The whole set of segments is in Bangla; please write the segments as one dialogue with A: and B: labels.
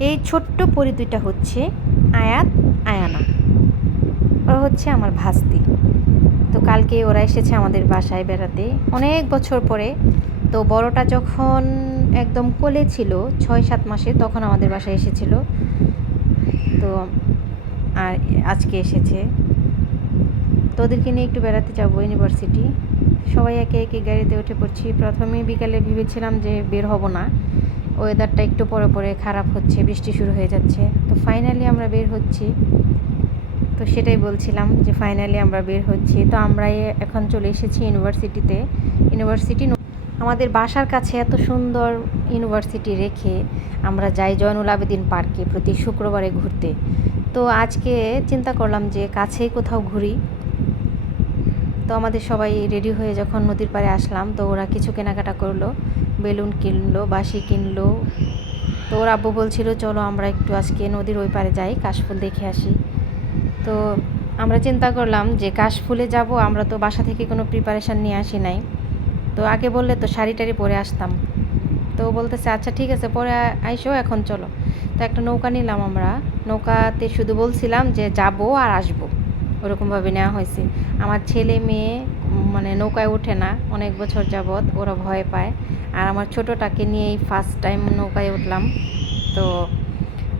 A: এই ছোট্ট পরি দুইটা হচ্ছে আয়াত আয়ানা। ওরা হচ্ছে আমার ভাস্তি। তো কালকে ওরা এসেছে আমাদের বাসায় বেড়াতে। অনেক বছর পরে। তো বড়টা যখন একদম কোলে ছিল, ছয় সাত মাসে, তখন আমাদের বাসায় এসেছিল। তো আর আজকে এসেছে। তো ওদেরকে নিয়ে একটু বেড়াতে যাব, ইউনিভার্সিটি। সবাই একে একে গাড়িতে উঠে পড়ছি। প্রথমে বিকালে ভেবেছিলাম যে বের হব না। ওয়েদারটা একটু পরে পরে খারাপ হচ্ছে, বৃষ্টি শুরু হয়ে যাচ্ছে। তো ফাইনালি আমরা বের হচ্ছি। তো সেটাই বলছিলাম যে ফাইনালি আমরা বের হচ্ছি। তো আমরা এখন চলে এসেছি ইউনিভার্সিটিতে ইউনিভার্সিটি আমাদের বাসার কাছে এত সুন্দর ইউনিভার্সিটি রেখে আমরা যাই জয়নুল আবেদিন পার্কে প্রতি শুক্রবারে ঘুরতে। তো আজকে চিন্তা করলাম যে কাছেই কোথাও ঘুরি। তো আমাদের সবাই রেডি হয়ে যখন নদীর পাড়ে আসলাম, তো ওরা কিছু কেনাকাটা করল, বেলুন কিনলো, বাঁশি কিনলো। তো ওর আব্বু বলছিল, চলো আমরা একটু আজকে নদীর ওই পারে যাই, কাশফুল দেখে আসি। তো আমরা চিন্তা করলাম যে কাশফুলে যাব, আমরা তো বাসা থেকে কোনো প্রিপারেশান নিয়ে আসি নাই। তো আগে বললে তো শাড়ি টাড়ি পরে আসতাম। তো বলতেছে আচ্ছা ঠিক আছে, পরে আইসো, এখন চলো। তো একটা নৌকা নিলাম আমরা। নৌকাতে শুধু বলছিলাম যে যাব আর আসব। ওরকমভাবে নেওয়া হয়েছে। আমার ছেলে মেয়ে মানে নৌকায় ওঠে না, অনেক বছর যাবৎ ওরা ভয় পায়। আর আমার ছোটোটাকে নিয়েই ফার্স্ট টাইম নৌকায় উঠলাম। তো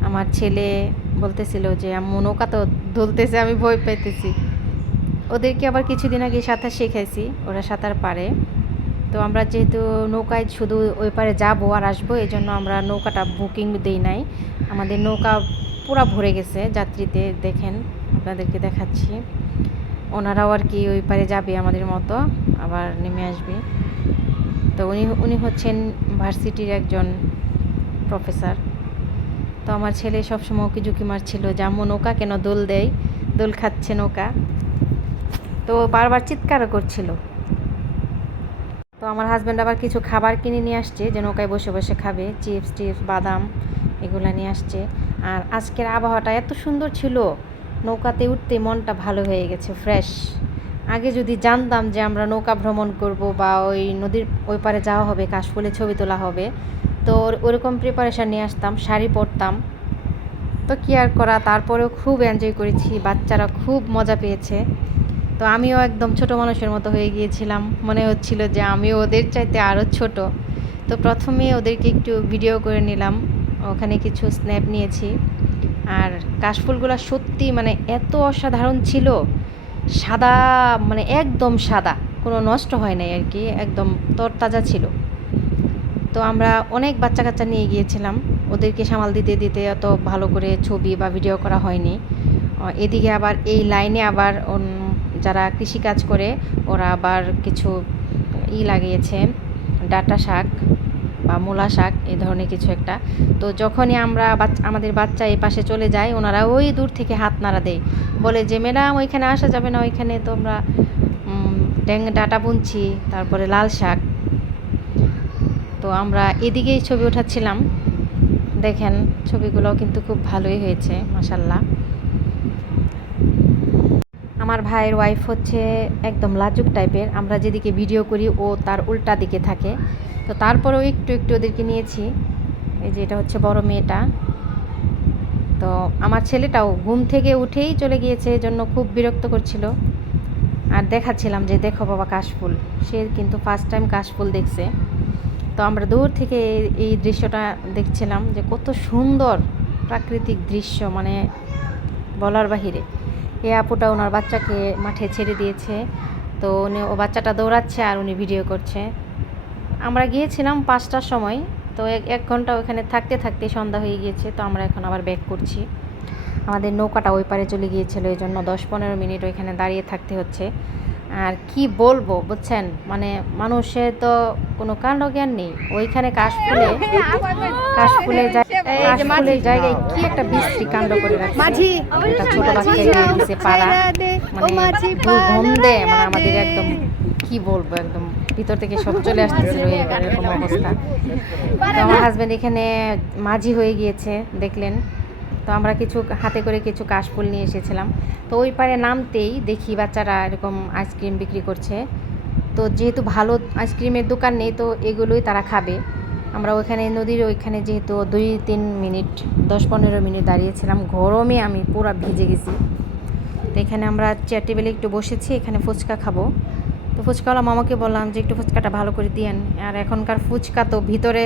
A: আমার ছেলে বলতেছিল যে আমি নৌকা তো ধুলতেছে আমি ভয় পাইতেছি। ওদেরকে আবার কিছুদিন আগে সাঁতার শেখাইছি, ওরা সাঁতার পারে। তো আমরা যেহেতু নৌকায় শুধু ওই পারে যাব আর আসব এই জন্য আমরা নৌকাটা বুকিং দেই নাই। আমাদের নৌকা পুরো ভরে গেছে, যাত্রীতে দেখেন, আপনাদেরকে দেখাচ্ছি। ওনারাও আর কি ওই পারে যাবে আমাদের মতো, আবার নেমে আসবে। তো উনি উনি হচ্ছেন ভার্সিটির একজন প্রফেসর। তো আমার ছেলে সবসময় ওকে ঝুঁকি মারছিল যে আম্মু নৌকা কেন দোল দেয়? দোল খাচ্ছে নৌকা? তো বারবার চিৎকারও করছিল। তো আমার হাজব্যান্ড আবার কিছু খাবার কিনে নিয়ে আসছে যে নৌকায় বসে বসে খাবে চিপস টিপস, বাদাম এগুলো নিয়ে আসছে। আর আজকের আবহাওয়াটা এত সুন্দর ছিল, নৌকাতে উঠতে মনটা ভালো হয়ে গেছে ফ্রেশ আগে যদি জানতাম যে আমরা নৌকা ভ্রমণ করব বা ওই নদীর ওই পারে যাওয়া হবে কাশফুলে ছবি তোলা হবে, তো ওর- ওরকম প্রিপারেশান নিয়ে আসতাম, শাড়ি পরতাম। তো কি আর করা, তারপরেও খুব এনজয় করেছি, বাচ্চারা খুব মজা পেয়েছে। তো আমিও একদম ছোট মানুষের মতো হয়ে গিয়েছিলাম। মনে হচ্ছিল যে আমিও ওদের চাইতে আরও ছোট। তো প্রথমে ওদেরকে একটু ভিডিও করে নিলাম। ওখানে কিছু স্ন্যাপ নিয়েছি। আর কাশফুলগুলো সত্যি মানে এত অসাধারণ ছিল। সাদা মানে একদম সাদা। কোনো নষ্ট হয় নাই আর কি, একদম তরতাজা ছিল। তো আমরা অনেক বাচ্চা কাচ্চা নিয়ে গিয়েছিলাম। ওদেরকে সামাল দিতে দিতে অত ভালো করে ছবি বা ভিডিও করা হয়নি। এদিকে আবার এই লাইনে আবার যারা কৃষিকাজ করে, ওরা আবার কিছু ই লাগিয়েছে, ডাটা শাক বা মূলা শাক, এ ধরনের কিছু একটা। তো যখনই আমরা আমাদের বাচ্চা এই পাশে চলে যায়, ওনারা ওই দূর থেকে হাত নাড়া দেয়। বলে যে, ম্যাডাম, ওইখানে আসা যাবে না, ওইখানে তো আমরা ড্যাং, ডাটা বুনছি, তারপরে লাল শাক। তো আমরা এদিকেই ছবি উঠাচ্ছিলাম। দেখেন ছবিগুলো কিন্তু খুব ভালোই হয়েছে মাসাল্লাহ আমার ভাইয়ের ওয়াইফ হচ্ছে একদম লাজুক টাইপের আমরা যেদিকে ভিডিও করি, ও তার উল্টা দিকে থাকে। তো তারপরেও একটু একটু ওদেরকে নিয়েছি। এই যে এটা হচ্ছে বড় মেয়েটা। তো আমার ছেলেটাও ঘুম থেকে উঠেই চলে গিয়েছে জন্য খুব বিরক্ত করছিল। আর দেখাচ্ছিলাম যে, দেখো বাবা কাশফুল। সে কিন্তু ফার্স্ট টাইম কাশফুল দেখছে। তো আমরা দূর থেকে এই দৃশ্যটা দেখছিলাম যে, কত সুন্দর প্রাকৃতিক দৃশ্য মানে বলার বাহিরে। এই আপুটা ওনার বাচ্চাকে মাঠে ছেড়ে দিয়েছে। তো উনি, ও বাচ্চাটা দৌড়াচ্ছে আর উনি ভিডিও করছে। আমরা গিয়েছিলাম পাঁচটার সময়, তো এক এক ঘণ্টা ওখানে থাকতে থাকতে সন্ধ্যা হয়ে গিয়েছে, তো আমরা এখন আবার ব্যাক করছি। আমাদের নৌকাটা ওই পারে চলে গিয়েছিল এই জন্য দশ পনেরো মিনিট ওইখানে দাঁড়িয়ে থাকতে হচ্ছে। আর কি বলব বুঝছেন? মানে মানুষের তো কোনো কাণ্ড জ্ঞান নেই। ওইখানে কাশফুলে জায়গায় কাশফুলের জায়গায় কি একটা বিশ্রী কাণ্ড করে রাখছে।
B: মাঝি।
A: একটা ছোট বাচ্চা পাড়া। মানে দুর্গন্ধে মানে আমাদের একদম কি বলব একদম ভিতর থেকে সব চলে আসতেছিল এরকম অবস্থা। তো আমার হাজব্যান্ড এখানে মাঝি হয়ে গিয়েছে দেখলেন। তো আমরা কিছু হাতে করে কিছু কাশফুল নিয়ে এসেছিলাম। তো ওই পারে নামতেই দেখি বাচ্চারা এরকম আইসক্রিম বিক্রি করছে। তো যেহেতু ভালো আইসক্রিমের দোকান নেই, তো এগুলোই তারা খাবে। আমরা ওইখানে নদীর ওইখানে যেহেতু দুই তিন মিনিট, দশ পনেরো মিনিট দাঁড়িয়েছিলাম। গরমে আমি পুরো ভিজে গেছি। তো এখানে আমরা চেয়ার টেবিলে একটু বসেছি, এখানে ফুচকা খাব। তো ফুচকাওয়ালা মামাকে বললাম যে একটু ফুচকাটা ভালো করে দিয়েন। আর এখনকার ফুচকা তো ভিতরে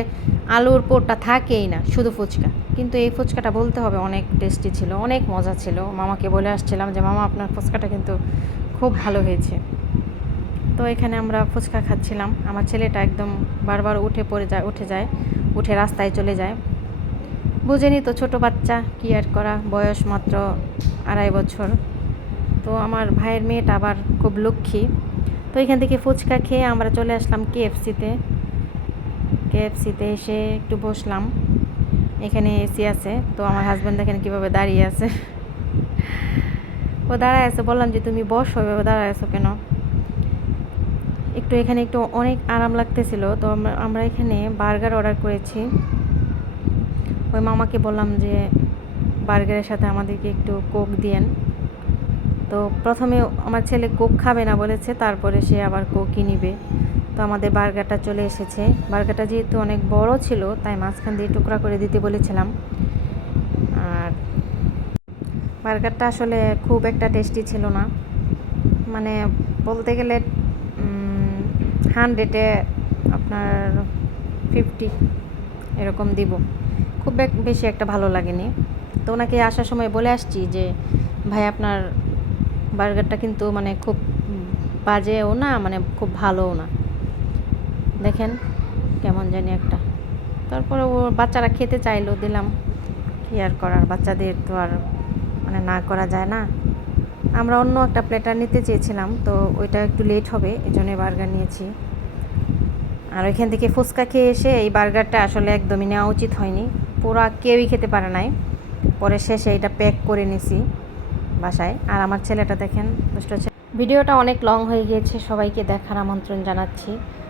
A: আলুর পোরটা থাকেই না, শুধু ফুচকা। কিন্তু এই ফুচকাটা বলতে হবে অনেক টেস্টি ছিল, অনেক মজা ছিল। মামাকে বলে আসছিলাম যে, মামা, আপনার ফুচকাটা কিন্তু খুব ভালো হয়েছে। তো এখানে আমরা ফুচকা খাচ্ছিলাম। আমার ছেলেটা একদম বারবার উঠে পড়ে যায়, উঠে যায়, উঠে রাস্তায় চলে যায়। বুঝেনি তো ছোট বাচ্চা কি আর করা, বয়স মাত্র আড়াই বছর। তো আমার ভাইয়ের মেয়েটা আবার খুব লক্ষ্মী। তো এখান থেকে ফুচকা খেয়ে আমরা চলে আসলাম কেএফসিতে কেএফসিতে এসে একটু বসলাম। এখানে এসি আছে। তো আমার হাজব্যান্ড দেখেন কীভাবে দাঁড়িয়ে আছে। ও দাঁড়ায় আছে, বললাম যে তুমি বসো, এভাবে দাঁড়ায় আছো কেন? একটু এখানে একটু অনেক আরাম লাগতেছিল। তো আমরা আমরা এখানে বার্গার অর্ডার করেছি। ওই মামাকে বললাম যে বার্গারের সাথে আমাদেরকে একটু কোক দিয়েন। তো প্রথমে আমার ছেলে কোক খাবে না বলেছে, তারপরে সে আবার কোকই নিবে। তো আমাদের বার্গারটা চলে এসেছে। বার্গারটা যেহেতু অনেক বড় ছিল, তাই মাঝখান দিয়ে টুকরা করে দিতে বলেছিলাম। আর বার্গারটা আসলে খুব একটা টেস্টি ছিল না। মানে বলতে গেলে হান্ড্রেডে আপনার ফিফটি এরকম দিব। খুব বেশি একটা ভালো লাগেনি। তো ওনাকে আসার সময় বলে আসছি যে, ভাই, আপনার বার্গারটা কিন্তু মানে খুব বাজেও না মানে খুব ভালোও না। দেখেন কেমন জানি একটা। তারপরে ও বাচ্চারা খেতে চাইলো, দিলাম। কি আর করার, বাচ্চাদের তো আর মানে না করা যায় না। আমরা অন্য একটা প্লেটার নিতে চেয়েছিলাম, তো ওইটা একটু লেট হবে এই জন্য বার্গার নিয়েছি। আর ওইখান থেকে ফুচকা খেয়ে এসে এই বার্গারটা আসলে একদমই নেওয়া উচিত হয়নি। পুরা কেউই খেতে পারে নাই। পরে শেষে এটা প্যাক করে নিছি বাসায়। আর আমার ছেলেটা দেখেন ভিডিওটা অনেক লং হয়ে গিয়েছে, সবাইকে দেখার আমন্ত্রণ জানাচ্ছি।